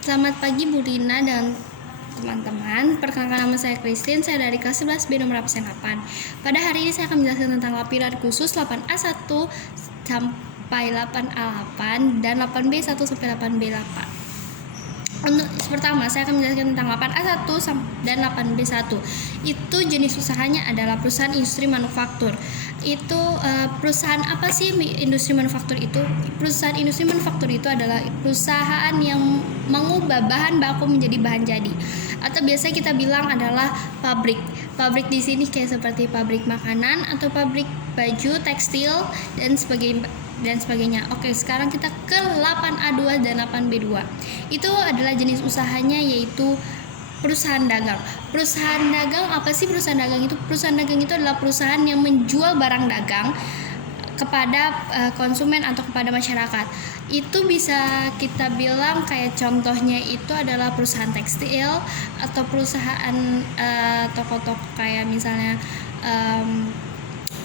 Selamat pagi Bu Rina dan teman-teman. Perkenalkan, nama saya Christine, saya dari kelas 11 B nomor absen 8. Pada hari ini saya akan menjelaskan tentang lapiran khusus 8A1 sampai 8A8 dan 8B1 sampai 8B8. Untuk pertama, saya akan menjelaskan tentang 8A1 dan 8B1. Itu jenis usahanya adalah perusahaan industri manufaktur. Itu perusahaan apa sih industri manufaktur itu? Perusahaan industri manufaktur itu adalah perusahaan yang mengubah bahan baku menjadi bahan jadi. Atau biasa kita bilang adalah pabrik. Pabrik di sini kayak seperti pabrik makanan atau pabrik baju, tekstil dan sebagainya. Oke, sekarang kita ke 8A2 dan 8B2. Itu adalah jenis usahanya yaitu perusahaan dagang. Perusahaan dagang apa sih perusahaan dagang itu? Perusahaan dagang itu adalah perusahaan yang menjual barang dagang kepada konsumen atau kepada masyarakat. Itu bisa kita bilang kayak contohnya itu adalah perusahaan tekstil atau perusahaan toko-toko kayak misalnya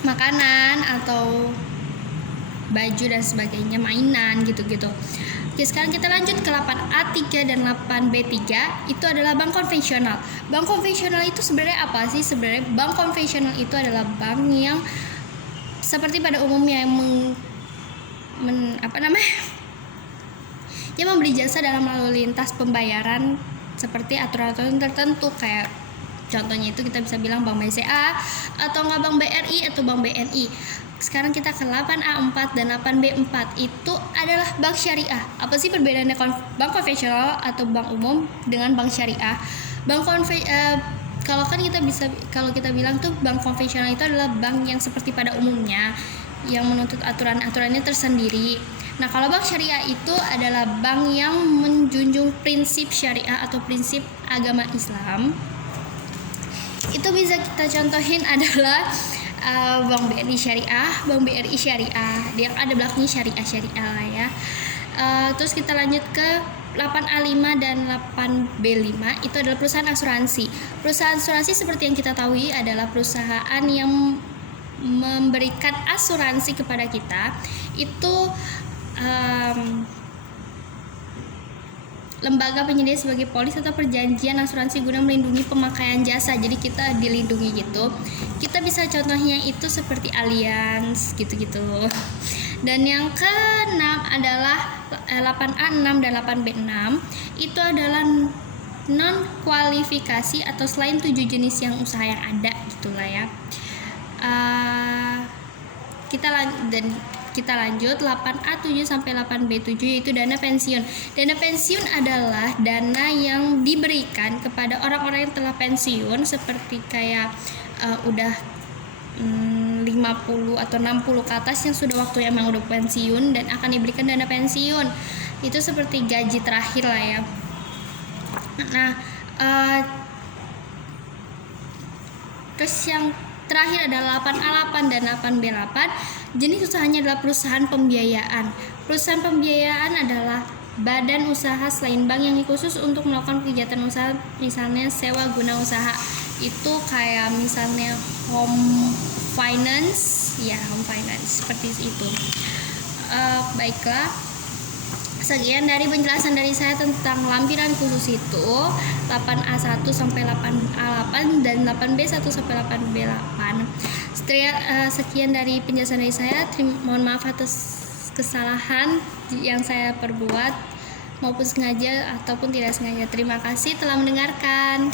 makanan atau baju dan sebagainya, mainan gitu-gitu. Oke, sekarang kita lanjut ke 8A3 dan 8B3. Itu adalah bank konvensional. Bank konvensional itu sebenarnya apa sih? Sebenarnya bank konvensional itu adalah bank yang seperti pada umumnya yang yang memberi jasa dalam lalu lintas pembayaran seperti aturan-aturan tertentu, kayak contohnya itu kita bisa bilang Bank BCA atau nggak Bank BRI atau Bank BNI. Sekarang kita ke 8A4 dan 8B4. Itu adalah bank syariah. Apa sih perbedaannya bank konvensional atau bank umum dengan bank syariah? Kalau kita bilang tuh bank konvensional itu adalah bank yang seperti pada umumnya yang menuntut aturan-aturannya tersendiri. Nah, kalau bank syariah itu adalah bank yang menjunjung prinsip syariah atau prinsip agama Islam. Itu bisa kita contohin adalah Bank BNI Syariah, Bank BRI Syariah, yang ada belakangnya syariah lah ya. Terus kita lanjut ke 8A5 dan 8B5. Itu adalah perusahaan asuransi. Perusahaan asuransi seperti yang kita tahu adalah perusahaan yang memberikan asuransi kepada kita. Itu lembaga penyedia sebagai polis atau perjanjian asuransi guna melindungi pemakaian jasa. Jadi kita dilindungi gitu. Kita bisa contohnya itu seperti Allianz gitu-gitu. Dan yang ke-6 adalah 8A6 dan 8B6. Itu adalah non kualifikasi atau selain 7 jenis yang usaha yang ada gitulah ya. Kita lanjut 8A7 sampai 8B7 yaitu dana pensiun. Dana pensiun adalah dana yang diberikan kepada orang-orang yang telah pensiun, seperti kayak udah 50 atau 60 ke atas yang sudah waktunya emang udah pensiun dan akan diberikan dana pensiun. Itu seperti gaji terakhir lah ya. Nah, terus yang terakhir adalah 8A8 dan 8B8. Jenis usahanya adalah perusahaan pembiayaan. Perusahaan pembiayaan adalah badan usaha selain bank yang khusus untuk melakukan kegiatan usaha, misalnya sewa guna usaha. Itu kayak misalnya home finance seperti itu. Baiklah, sekian dari penjelasan dari saya tentang lampiran khusus itu 8A1 sampai 8A8 dan 8B1 sampai 8B8. Sekian dari penjelasan dari saya. Mohon maaf atas kesalahan yang saya perbuat maupun sengaja ataupun tidak sengaja. Terima kasih telah mendengarkan.